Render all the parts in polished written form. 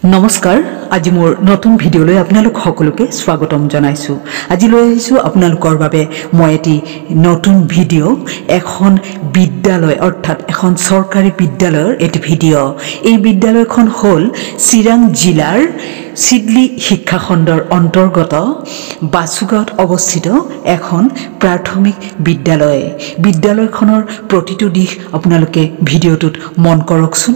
নমস্কাৰ আজি মোৰ নতুন ভিডিঅ'লৈ আপোনালোক সকলোকে স্বাগতম জনাইছো। আজি লৈ আহিছো আপোনালোকৰ বাবে মই এটি নতুন ভিডিঅ' এখন বিদ্যালয় অৰ্থাৎ এখন চৰকাৰী বিদ্যালয়ৰ এটি ভিডিঅ'। এই বিদ্যালয়খন হ'ল চিৰাং জিলাৰ চিডলি শিক্ষা খণ্ডৰ অন্তৰ্গত বাছুগাঁৱত অৱস্থিত এখন প্ৰাথমিক বিদ্যালয়। বিদ্যালয়খনৰ প্ৰতিটো দিশ আপোনালোকে ভিডিঅ'টোত মন কৰকচোন।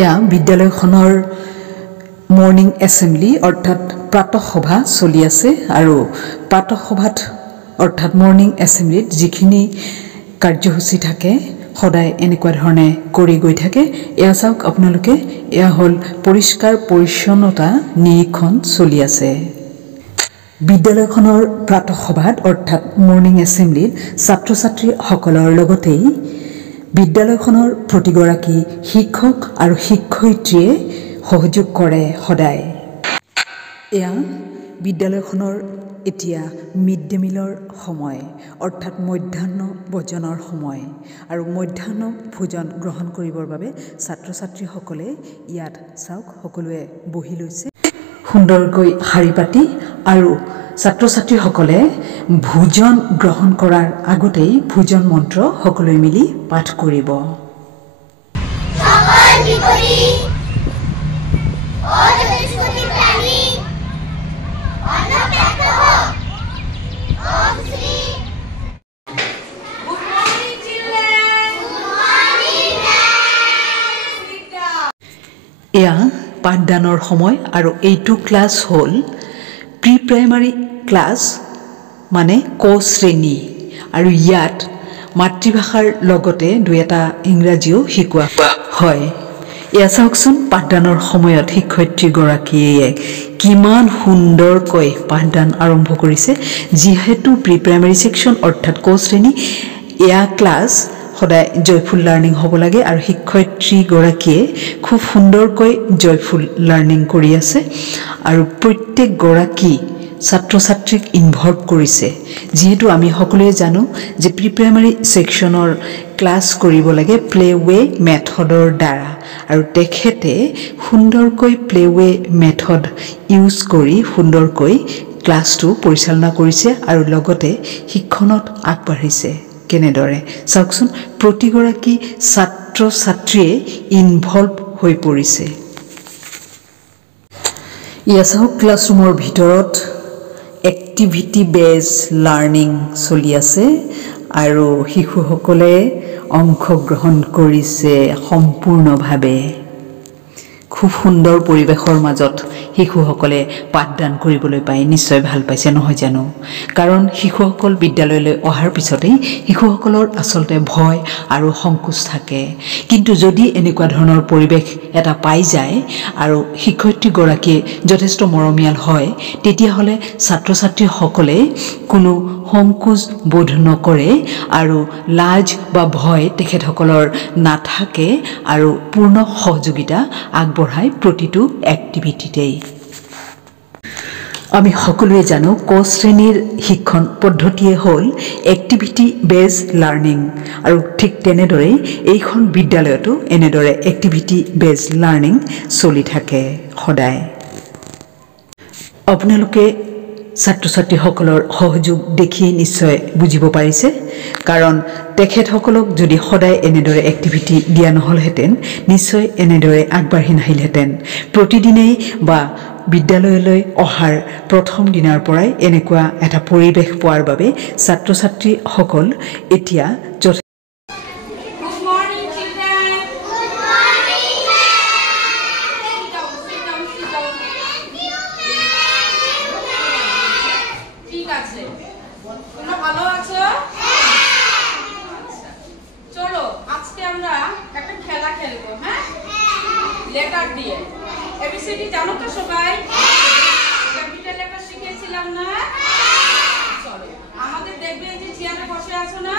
এয়া বিদ্যালয়খনৰ মৰ্নিং এছেম্বলি অৰ্থাৎ প্ৰাতঃ সভা চলি আছে আৰু প্ৰাতঃ সভাত অৰ্থাৎ মৰ্নিং এছেম্বলিত যিখিনি কাৰ্যসূচী থাকে সদায় এনেকুৱা ধৰণে কৰি গৈ থাকে। এয়া চাওক আপোনালোকে, এয়া হ'ল পৰিষ্কাৰ পৰিচ্ছন্নতা নিৰীক্ষণ চলি আছে। বিদ্যালয়খনৰ প্ৰাতঃ সভাত অৰ্থাৎ মৰ্নিং এছেম্বলিত ছাত্ৰ ছাত্ৰীসকলৰ লগতেই বিদ্যালয়খনৰ প্ৰতিগৰাকী শিক্ষক আৰু শিক্ষয়িত্ৰীয়ে সহযোগ কৰে সদায়। এয়া বিদ্যালয়খনৰ এতিয়া মিড ডে মিলৰ সময় অৰ্থাৎ মধ্যাহ্ন ভোজনৰ সময় আৰু মধ্যাহ্ন ভোজন গ্ৰহণ কৰিবৰ বাবে ছাত্ৰ ছাত্ৰীসকলে ইয়াত চাওক সকলোৱে বহি লৈছে সুন্দৰকৈ শাৰী পাতি, আৰু ছাত্ৰ ছাত্ৰীসকলে ভোজন গ্ৰহণ কৰাৰ আগতেই ভোজন মন্ত্ৰ সকলোৱে মিলি পাঠ কৰিব। এয়া পাঠদানৰ সময় আৰু এইটো ক্লাছ হ'ল প্ৰি প্ৰাইমাৰী ক্লাছ মানে ক শ্ৰেণী, আৰু ইয়াত মাতৃভাষাৰ লগতে দুই এটা ইংৰাজীও শিকোৱা হয়। এয়া চাওকচোন, পাঠদানৰ সময়ত শিক্ষয়িত্ৰীগৰাকীয়ে কিমান সুন্দৰকৈ পাঠদান আৰম্ভ কৰিছে। যিহেতু প্ৰি প্ৰাইমাৰী ছেকশ্যন অৰ্থাৎ ক শ্ৰেণী, এয়া ক্লাছ সদায় জয়ফুল লাৰ্ণিং হ'ব লাগে আৰু শিক্ষয়িত্ৰীগৰাকীয়ে খুব সুন্দৰকৈ জয়ফুল লাৰ্ণিং কৰি আছে আৰু প্ৰত্যেকগৰাকী ছাত্ৰ ছাত্ৰীক ইনভলভ কৰিছে। যিহেতু আমি সকলোৱে জানো যে প্ৰি প্ৰাইমাৰী ছেকশ্যনৰ ক্লাছ কৰিব লাগে প্লে'ৱে মেথডৰ দ্বাৰা, আৰু তেখেতে সুন্দৰকৈ প্লে'ৱে মেথড ইউজ কৰি সুন্দৰকৈ ক্লাছটো পৰিচালনা কৰিছে আৰু লগতে শিক্ষণত আগবাঢ়িছে। কেনেদৰে চাওকচোন, প্ৰতিগৰাকী ছাত্ৰ ছাত্ৰীয়ে ইনভলভ হৈ পৰিছে। ইয়া চাওক, ক্লাছৰুমৰ ভিতৰত এক্টিভিটি বেজ লাৰ্ণিং চলি আছে আৰু শিশুসকলে অংশগ্ৰহণ কৰিছে সম্পূৰ্ণভাৱে। খুব সুন্দৰ পৰিৱেশৰ মাজত শিশুসকলে পাঠদান কৰিবলৈ পাই নিশ্চয় ভাল পাইছে, নহয় জানো? কাৰণ শিশুসকল বিদ্যালয়লৈ অহাৰ পিছতেই শিশুসকলৰ আচলতে ভয় আৰু সংকোচ থাকে, কিন্তু যদি এনেকুৱা ধৰণৰ পৰিৱেশ এটা পাই যায় আৰু শিক্ষয়িত্ৰীগৰাকীয়ে যথেষ্ট মৰমীয়াল হয়, তেতিয়াহ'লে ছাত্ৰ ছাত্ৰীসকলে কোনো সংকোচ বোধ নকৰে আৰু লাজ বা ভয় তেখেতসকলৰ নাথাকে আৰু পূৰ্ণ সহযোগিতা আগবঢ়ায় প্ৰতিটো এক্টিভিটিতেই। আমি সকলোৱে জানো ক শ্ৰেণীৰ শিক্ষণ পদ্ধতিয়ে হ'ল এক্টিভিটি বেজ লাৰ্ণিং, আৰু ঠিক তেনেদৰেই এইখন বিদ্যালয়তো এনেদৰে এক্টিভিটি বেজ লাৰ্ণিং চলি থাকে সদায়। আপোনালোকে ছাত্ৰ ছাত্ৰীসকলৰ সহযোগ দেখি নিশ্চয় বুজিব পাৰিছে, কাৰণ তেখেতসকলক যদি সদায় এনেদৰে এক্টিভিটি দিয়া নহ'লহেঁতেন নিশ্চয় এনেদৰে আগবাঢ়ি নাহিলহেঁতেন। প্ৰতিদিনেই বা বিদ্যালয়লৈ অহাৰ প্ৰথম দিনাৰ পৰাই এনেকুৱা এটা পৰিৱেশ পোৱাৰ বাবে ছাত্ৰ ছাত্ৰীসকল এতিয়া লেটার দিয়ে এবিসিডি জানো তো সবাই? ক্যাপিটাল লেটার শিখেছিলাম না? চলো আমাদের দেখবে যে চেয়ারে বসে আছো না,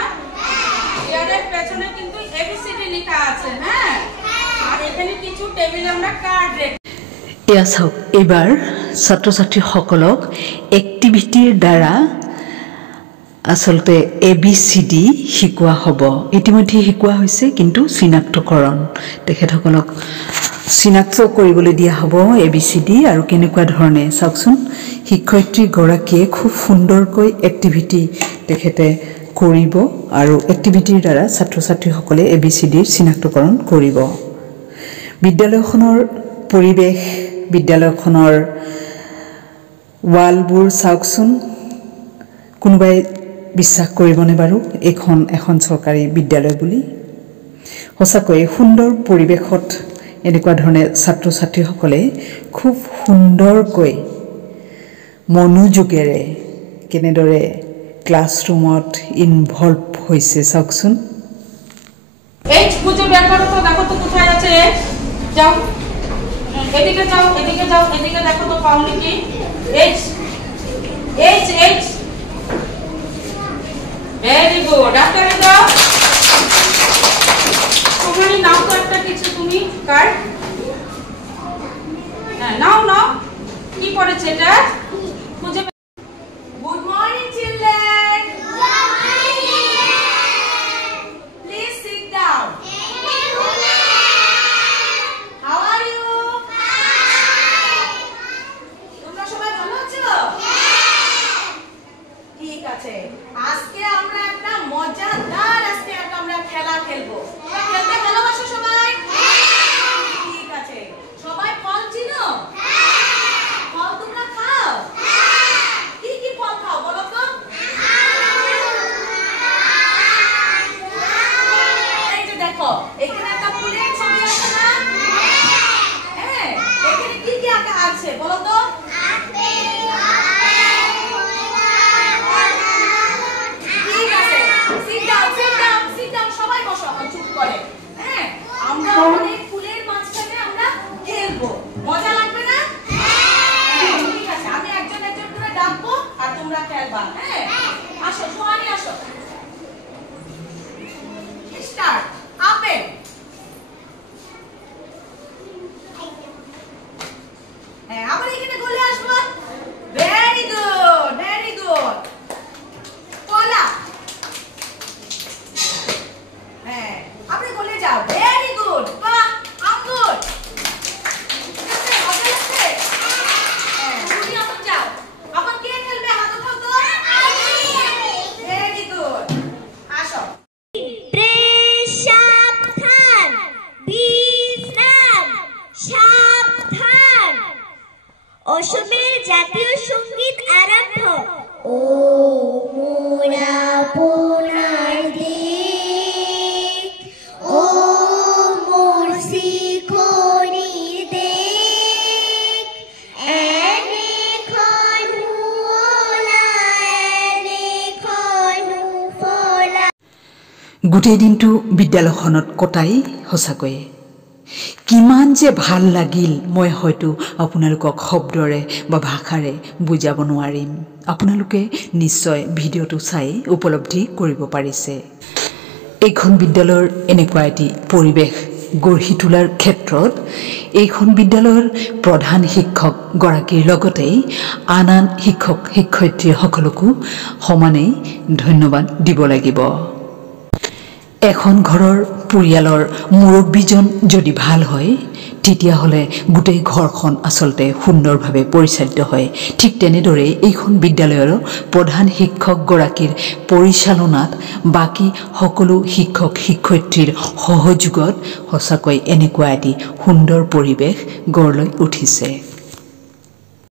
চেয়ারের পেছনে কিন্তু এবিসিডি লেখা আছে, হ্যাঁ? আর এখানে কিছু টেবিলে আমরা কার্ড রেখে। এয়া চাওক, এইবাৰ ছাত্ৰ ছাত্ৰীসকলক এক্টিভিটিৰ দ্বাৰা আচলতে ABCD শিকোৱা হ'ব। ইতিমধ্যে শিকোৱা হৈছে, কিন্তু চিনাক্তকৰণ তেখেতসকলক চিনাক্ত কৰিবলৈ দিয়া হ'ব ABCD আৰু কেনেকুৱা ধৰণে। চাওকচোন, শিক্ষয়িত্ৰীগৰাকীয়ে খুব সুন্দৰকৈ এক্টিভিটি তেখেতে কৰিব আৰু এক্টিভিটিৰ দ্বাৰা ছাত্ৰ ছাত্ৰীসকলে ABCDৰ চিনাক্তকৰণ কৰিব। বিদ্যালয়খনৰ পৰিৱেশ, বিদ্যালয়খনৰ ৱালবোৰ চাওকচোন। কোনোবাই বিশ্বাস কৰিবনে বাৰু এইখন এখন চৰকাৰী বিদ্যালয় বুলি? সঁচাকৈ সুন্দৰ পৰিৱেশত এনেকুৱা ধৰণে ছাত্ৰ ছাত্ৰীসকলে খুব সুন্দৰকৈ মনোযোগেৰে কেনেদৰে ক্লাছৰুমত ইনভলভ হৈছে চাওকচোন। এইচ খুঁজে বের করো তো, দেখো তো কোথায় আছে এইচ। যাও এদিকে যাও, এদিকে যাও, এদিকে দেখো তো পাও নাকি H. H H very good. ডাক্তারে যাও, তোমারই নাও তো একটা কিছু, তুমি কার, হ্যাঁ নাও নাও, কি পড়েছে এটা খুঁজে। Good morning children, please sit down. How are you? তোমরা সবাই ভালো আছো? ঠিক আছে, আজকে আমরা একটা মজাদার আমরা খেলা খেলবো। খেলতে ভালোবাসো সবাই? ঠিক আছে, সবাই ফল চিনো? ফল তোমরা খাও? কি কি ফল খাও বলো তো? এই যে দেখো, এখানে একটা ফুলের ছবি আছে না? হ্যাঁ, এখানে কি কি আঁকা আছে বলো তো? ঠিক আছে, sit down, sit down, sit down, সবাই বসো, চুপ করে। হ্যাঁ, আমরা অনেক ফুলের মাঝখানে আমরা খেলবো, মজা লাগবে না? ঠিক আছে, আমি একজন একজন করে ডাকবো আর তোমরা খেলবা। হ্যাঁ, আসো সোহানি, আসো। স্টার্ট। আপেল, হ্যাঁ আবার এখানে গলে আসবা। Very good, very good. কলা, হ্যাঁ আপনি গলে যাও। ভেরি গুড, বাহ। আঙ্গুর, মজা লাগছে? হ্যাঁ, তুমি এখন যাও। এখন কে খেলবে? হাত উঠাও তো। ভেরি গুড, আসো। সাবধান, বিশ্রাম, সাবধান। অসমের জাতীয় সঙ্গীত আরম্ভ। ও মোরা সোনার দেশ, ও মোর শিখনির দেশ, এনেখন শুৱলা, এনেখন শুফলা। গোটেই দিনটো বিদ্যালয়খনত কটাই সঁচাকৈয়ে কিমান যে ভাল লাগিল, মই হয়তো আপোনালোকক শব্দৰে বা ভাষাৰে বুজাব নোৱাৰিম। আপোনালোকে নিশ্চয় ভিডিঅ'টো চাই উপলব্ধি কৰিব পাৰিছে। এইখন বিদ্যালয়ৰ এনেকুৱা এটি পৰিৱেশ গঢ়ি তোলাৰ ক্ষেত্ৰত এইখন বিদ্যালয়ৰ প্ৰধান শিক্ষকগৰাকীৰ লগতেই আন আন শিক্ষক শিক্ষয়িত্ৰীসকলকো সমানেই ধন্যবাদ দিব লাগিব। এখন ঘৰৰ পৰিয়ালৰ মুৰব্বীজন যদি ভাল হয়, তেতিয়াহ'লে গোটেই ঘৰখন আচলতে সুন্দৰভাৱে পৰিচালিত হয়। ঠিক তেনেদৰে এইখন বিদ্যালয়ৰ প্ৰধান শিক্ষকগৰাকীৰ পৰিচালনাত বাকী সকলো শিক্ষক শিক্ষয়িত্ৰীৰ সহযোগত সঁচাকৈ এনেকুৱা এটি সুন্দৰ পৰিৱেশ গঢ় লৈ উঠিছে।